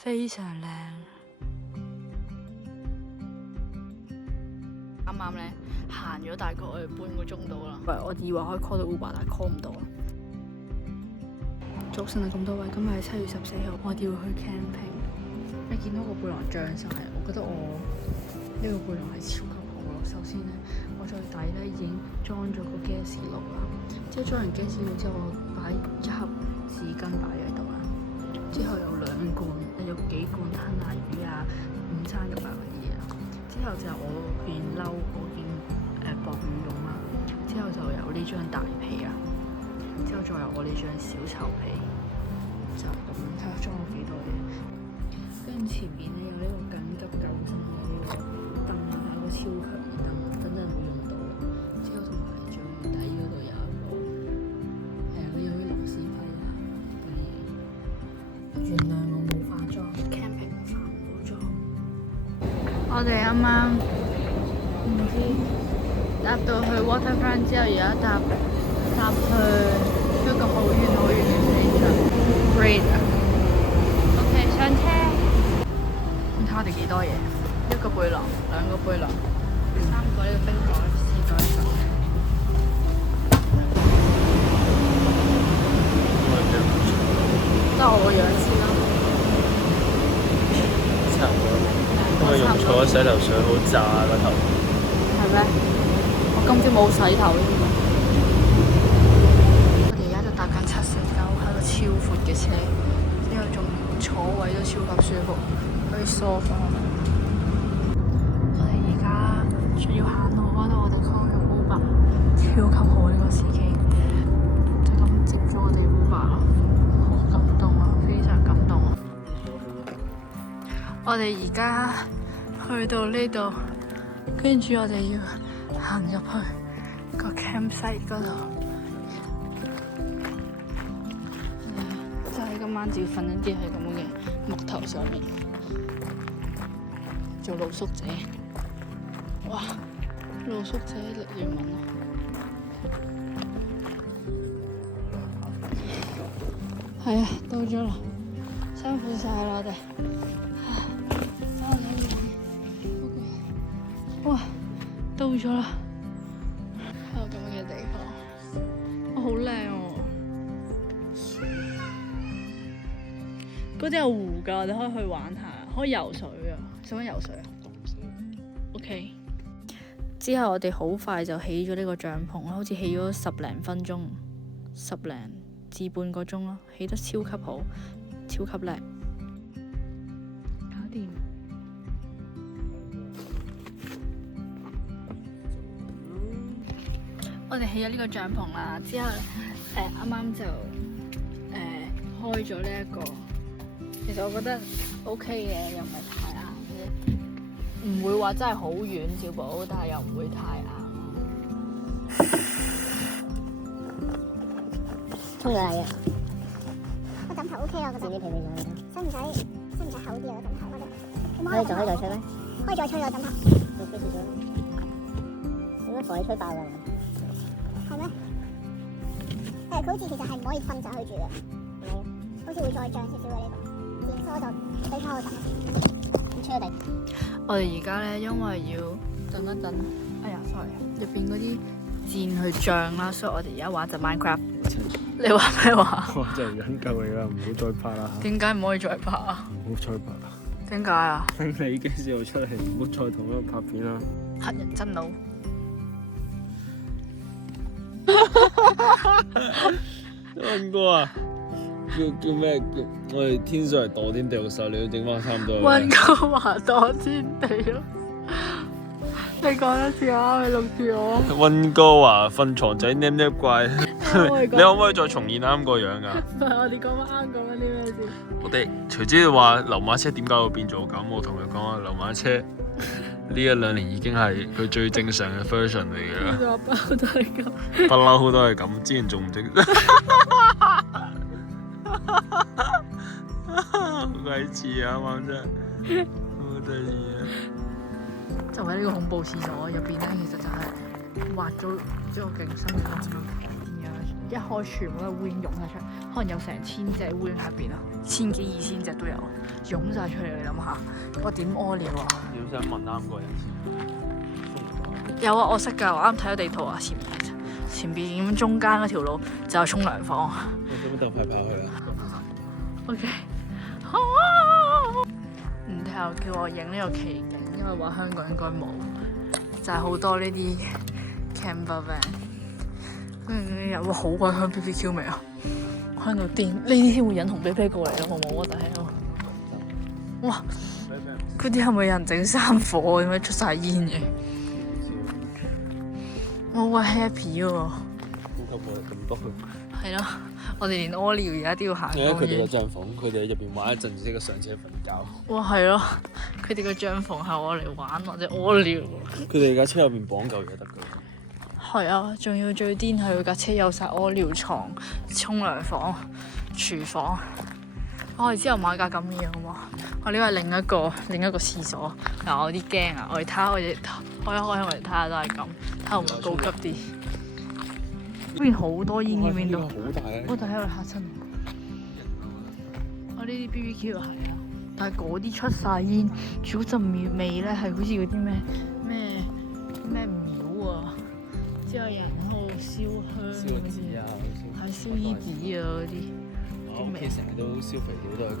非常靚。啱啱咧行咗大概半個鐘到啦。我以為可以 call 到 Uber，但係 call 唔到。早晨啊，咁多位，今日係7月14號，我哋要去 camping。你見到個背囊脹晒，我覺得我呢個背囊係超級好咯。首先咧，我最底咧已經裝咗個 gas 爐啦。之後裝完 gas 爐之後，我擺一盒紙巾擺喺度啦。之後有有幾罐吞拿魚啊、午餐肉啊嗰啲嘢。之後就我件褸嗰件薄羽絨啦。之後就有呢張大被啊。之後再有我呢張小臭被，就係咁。睇下裝咗幾多嘢。跟住前面咧有呢個緊急救生嘅呢個燈啊，係一個超強燈，等陣會用到。之後同埋最底嗰度有一個有啲螺絲批啊嗰啲嘢。原諒我冇化妝 ，camping 化唔到妝。我哋啱啱唔知搭到去 waterfront 之後，而家搭去一個好遠好遠嘅 station。Great 啊 ！OK， 上車。咁睇我哋幾多嘢？一個背囊，兩個背囊，三個呢個冰袋、4袋水。得我個樣先啦。差唔多。因為用錯咗洗頭水，好炸個頭。係咩？我今朝冇洗頭添。我哋而家就搭緊749，係個超闊嘅車，之後仲坐位都超級舒服，可以梳化。我哋而家仲要行路嗰度，我哋 call 咗 Uber， 超級好呢個司機，就咁接咗我哋 Uber 咯，好感動啊，非常感動啊！我哋而家去到呢度，跟住我哋要行入去個 campsite 嗰度，就係今晚就要瞓一啲喺咁嘅木頭上面做露宿者。哇！露宿者歷練文啊！係啊，到咗啦，辛苦晒啦我哋。哇！到咗啦，喺個咁嘅地方，哇好靚喎！嗰啲有湖㗎，我哋可以去玩下，可以游水啊！使唔使游水啊？OK。之後我哋好快就起咗呢個帳篷啦，好似起咗10零分鐘，10零至半個鐘咯，起得超級好，超級靚。搞掂。我哋起咗呢個帳篷啦，之後啱啱就開咗呢一個，其實我覺得 OK 嘅，又唔係太硬，唔會話真係好軟小寶，但係又唔會太硬。沖咗嚟嘅，個枕頭 OK 啊，我覺得。自己皮皮咗。使唔使厚啲啊？個枕頭我哋。可以再吹咩？可以再吹個枕頭。你幾時吹？點解同你吹爆㗎？係咩？佢好似其實係唔可以瞓上去住嘅，好似會再脹少少嘅呢個，所以我就俾翻我等一陣，咁吹咗地。我哋而家咧，因為要等一等，哎呀 ，sorry， 入邊嗰啲箭去漲啦，所以我哋而家玩隻 Minecraft。你話咩話？我真係忍夠你啦，唔好再拍啦。點解唔可以再拍啊？唔好再拍啦。點解啊？你幾時又出嚟？唔好再同我拍片啦。黑人憎佬。溫哥啊，叫咩？我哋天上係墮天地獄獸，你要整翻差唔多。溫哥華墮天地咯。你講一次啊，你錄住我。溫哥華瞓床仔舐舐怪，你可唔可以再重現啱個樣㗎？唔係，我哋講翻啱講緊啲咩先？我哋除咗話流馬車點解會變做咁，我同佢講話流馬車呢1-2年已經係佢最正常嘅 version 嚟嘅。我阿包都係咁。不嬲都係咁，之前仲唔正。好鬼似啊！啱真，好得意啊！就喺呢個恐怖廁所入邊咧，其實就係挖咗一個勁深嘅窿咯，然後一開全部都係烏蠅湧晒出嚟，可能有成1000隻烏蠅喺邊啊，1000幾2000隻都有，湧晒出嚟，你諗下，我點屙尿啊？你想問啱個人先。有啊，我識㗎，我啱睇咗地圖啊，前邊咁中間嗰條路就係沖涼房。你做乜鬥快跑去啊 OK， 好啊！然之後叫我影呢個奇景，因為話香港應該冇，就係好多呢啲 camper van。有個好鬼香 BBQ 味啊！香到癲，呢啲先會引紅啤啤過嚟咯，好唔好？我就喺度。哇！嗰啲係咪有人整生火？點解出晒煙嘅？我好鬼 happy 喎！呼吸過嚟咁多。係咯，我哋連屙尿而家都要行。佢哋有帳篷，佢哋喺入邊玩一陣，即刻上車瞓覺。哇，係咯，佢哋個帳篷係我嚟玩或者屙尿。佢哋架車入邊綁嚿嘢得㗎。係啊，仲要最癲係佢架車有晒屙尿床、沖涼房、廚房。我哋之後買架咁嘅好嘛？我呢個係另一個廁所。嗱，我有啲驚啊！我哋睇下我哋開一開，我哋睇下都係咁，睇下會唔會高級啲？呢邊好多煙嘅邊度？好大啊！我就喺度嚇親我。呢啲 BBQ 係啊，但係嗰啲出晒煙，仲有陣味咧，係好似嗰啲咩廟啊，之後有人喺度燒香嗰啲，係燒衣紙啊嗰啲。我屋企成日都燒肥料都係咁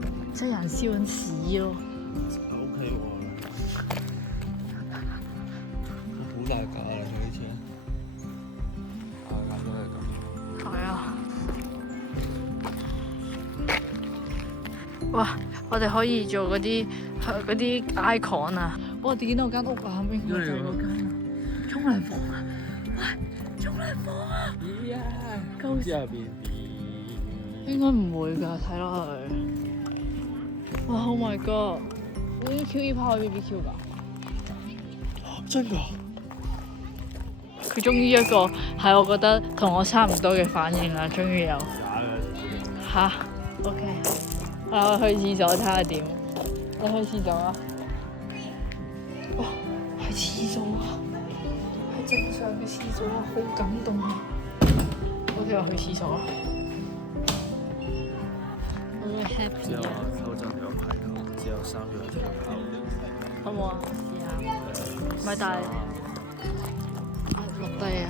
嘅，即係有人燒緊屎咯。OK 喎，好大架啊！佢啲車，架都係咁。係啊。哇！我哋可以做嗰啲 icon 啊！我哋見到間屋啊，邊個就係嗰間啊？沖涼房啊！喂，沖涼房啊！夠之後邊應該唔會㗎，睇落去。哇 ！Oh my god！呢啲 QE 趴可以 BBQ 㗎？真㗎？佢終於一個係我覺得同我差唔多嘅反應啦，終於有。吓 ？OK。我去廁所睇下點。你去廁所啊？哇！係廁所啊！係正常嘅廁所啊！好感動啊！我哋話去廁所啊！好 happy 之後啊！抽真有排頭，之後3個人出去跑。好唔好啊？試下。唔係但係落低啊。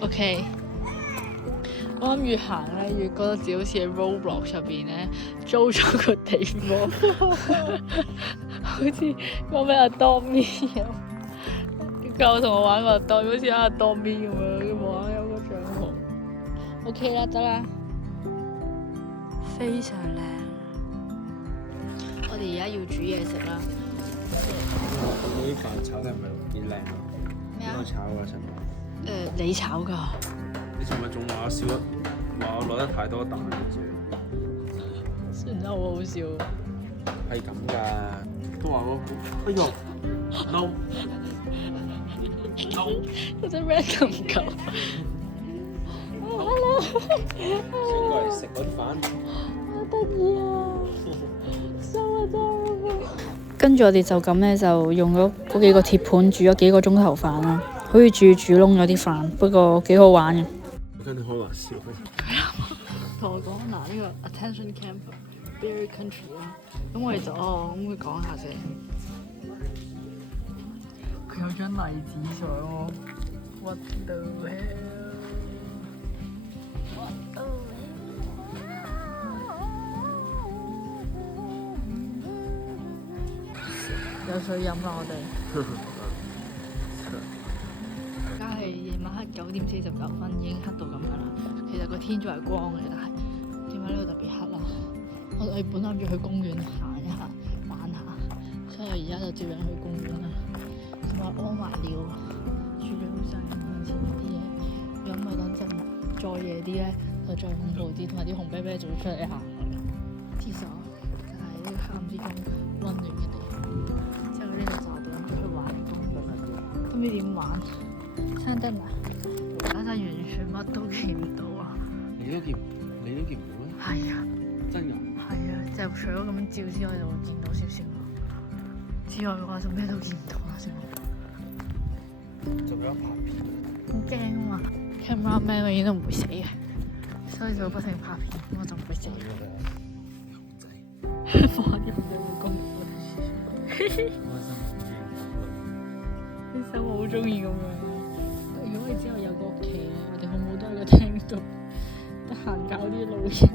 OK。我諗越行咧，越覺得自己好似喺 Roblox 入邊咧租咗個地方，好似講咩阿 Domi 咁。舊同我玩過阿 Domi，好似阿 Domi 咁樣，玩有個帳篷。OK 啦，得啦，非常靚。我哋而家要煮嘢食啦。你啲飯炒得係咪幾靚啊？邊個炒㗎？陳華？你炒㗎？你尋日仲話我少咗，話我攞得太多蛋嘅啫。算啦，好好笑。係咁㗎，都話嗰個。哎呦 ，no no， 嗰隻 random 狗。Hello。想過嚟食嗰啲飯。好得意啊！收啊收。跟住我哋就咁咧，就用咗嗰幾個鐵盤煮咗幾個鐘頭飯啦，好似煮窿咗啲飯，不過幾好玩嘅。跟住好難笑。同我講嗱，呢個 Attention Camper Berry Country 啦，咁我哋就咁會講下先。佢有張例子相喎 ，What the hell？ 有水飲啦，我哋。而家係夜晚黑9點49分，已經黑到咁樣啦。其實個天仲係光嘅，但係點解呢度特別黑啦？我哋本諗住去公園行一下、玩下，所以而家就照樣去公園啦。同埋屙埋尿，處理好晒面前啲嘢。如果唔係等陣再夜啲咧，就再恐怖啲，同埋啲紅啤啤就會出嚟行。廁所就係呢個黑暗之中溫暖嘅地方。之後呢個就諗住去玩公園，都唔知點玩。山燈啊！打晒完全乜都見唔到啊！你都見唔到咩？係啊，真㗎？係啊，就除咗咁樣照之外，就會見到少少咯。之外嘅話就咩都見唔到啦，算。就比較拍片。好驚啊嘛 ！cameraman 永遠都唔會死嘅，所以佢不停拍片，我就唔會死。放啲唔對會攻啲手我好中意咁樣。如果你之後有個屋企咧，我哋好唔好都喺個廳度得閒搞啲露營？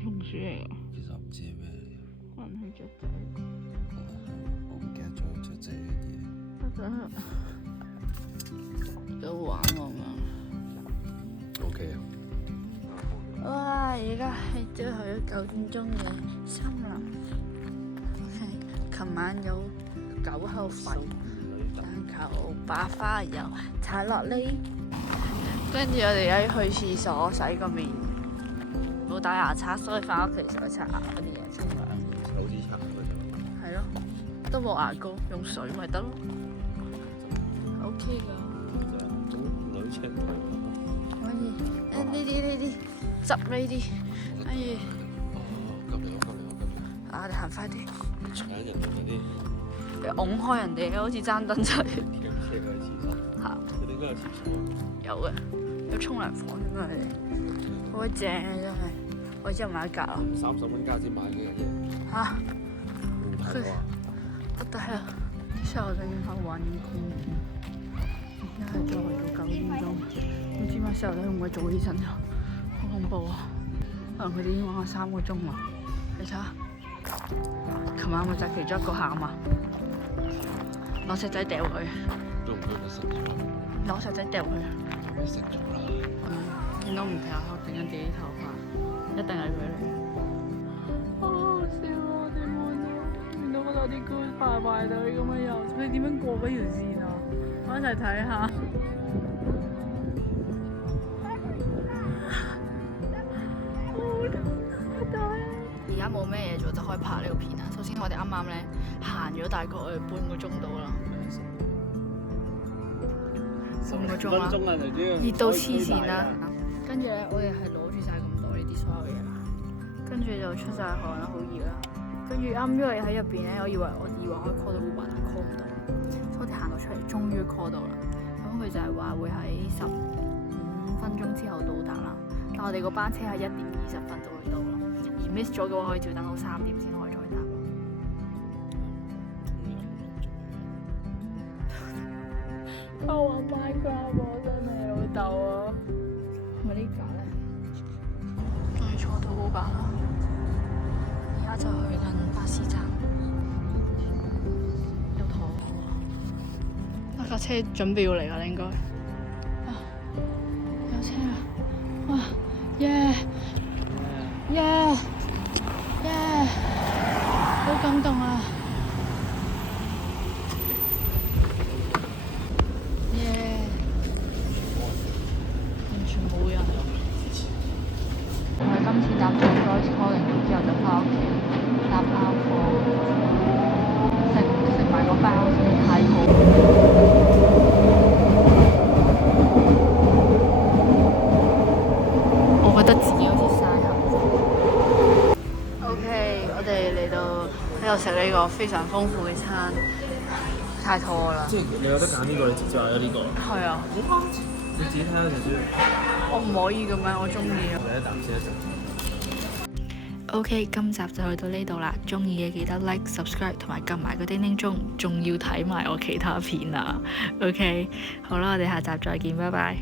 松鼠嚟㗎，其實唔知係咩嚟。可能係雀仔。我唔記得咗雀仔呢啲。有玩我嘛 OK 啊。哇！而家係最後一9點鐘嘅森林。琴晚有狗後吠，但求把花油搽落嚟。跟住我哋而家去廁所洗個面。冇帶牙刷，所以翻屋企就刷牙嗰啲嘢沖涼。手指刷嗰種。係咯，都冇牙膏，用水咪得咯。OK 㗎。咁女車可以，呢啲執呢啲，跟住。哦，急嚟我。啊！你行快啲。搶人哋嗰啲。你擁開人哋，好似爭燈仔。電車嗰啲廁所。嚇！佢哋應該有廁所。有嘅，有沖涼房應該係。好正啊！真係，我之後買一格啊！30蚊加錢買嘅嘢。嚇！佢得得啊！之後就要去玩公園。而家係再到9點鐘，唔知乜時候咧會唔會早起身啊？好恐怖啊！可能佢哋已經玩咗3個鐘啦。你睇下，琴晚咪就係其中一個喊啊！攞石仔掉佢。都唔俾佢食咗。攞石仔掉佢。俾食咗啦。見到唔睇下，整緊自己頭髮，一定係佢嚟。好好笑啊！我哋望到，見到嗰度啲官排隊咁樣遊，你點樣過嗰條線啊？我一齊睇下。而家冇咩嘢做，就可以拍呢個片啦。首先我哋啱啱咧行咗大概半個鐘到啦。半個鐘啦，熱到黐線啦。跟住咧，我哋係攞住晒咁多呢啲所有嘢啦，跟住就出晒汗啦，好熱啦。跟住啱因為喺入邊咧，我以為可以 call 到 Uber，但 call 唔到，所以我哋行到出嚟，終於 call 到啦。咁佢就係話會喺15分鐘之後到達啦，但我哋個班車係1點20分就會到啦，而 miss 咗嘅話可以照等到3點先可以再搭咯。我玩 Minecraft 喎，真係老豆啊！咪呢架咧，終於坐到 Uber 啦，而家就去緊巴士站，有肚餓啊！架車準備要嚟啦，應該啊，有車啦！哇，耶耶耶，好感動啊！今次搭咗 Joyce Calling 之後就翻屋企搭包貨，食埋個包先太好。我覺得自己好似嘥口。食呢個非常豐富嘅餐，太肚餓啦。即係你有得揀呢個，你直接話咗呢個。係啊，你自己睇下就知。我唔可以咁樣，我中意啊。嚟一啖先一陣。OK，今集就去到呢度啦。中意嘅記得 like、subscribe 同埋撳埋個叮叮鐘，仲要睇埋我其他片啊。OK，好啦，我哋下集再見，拜拜。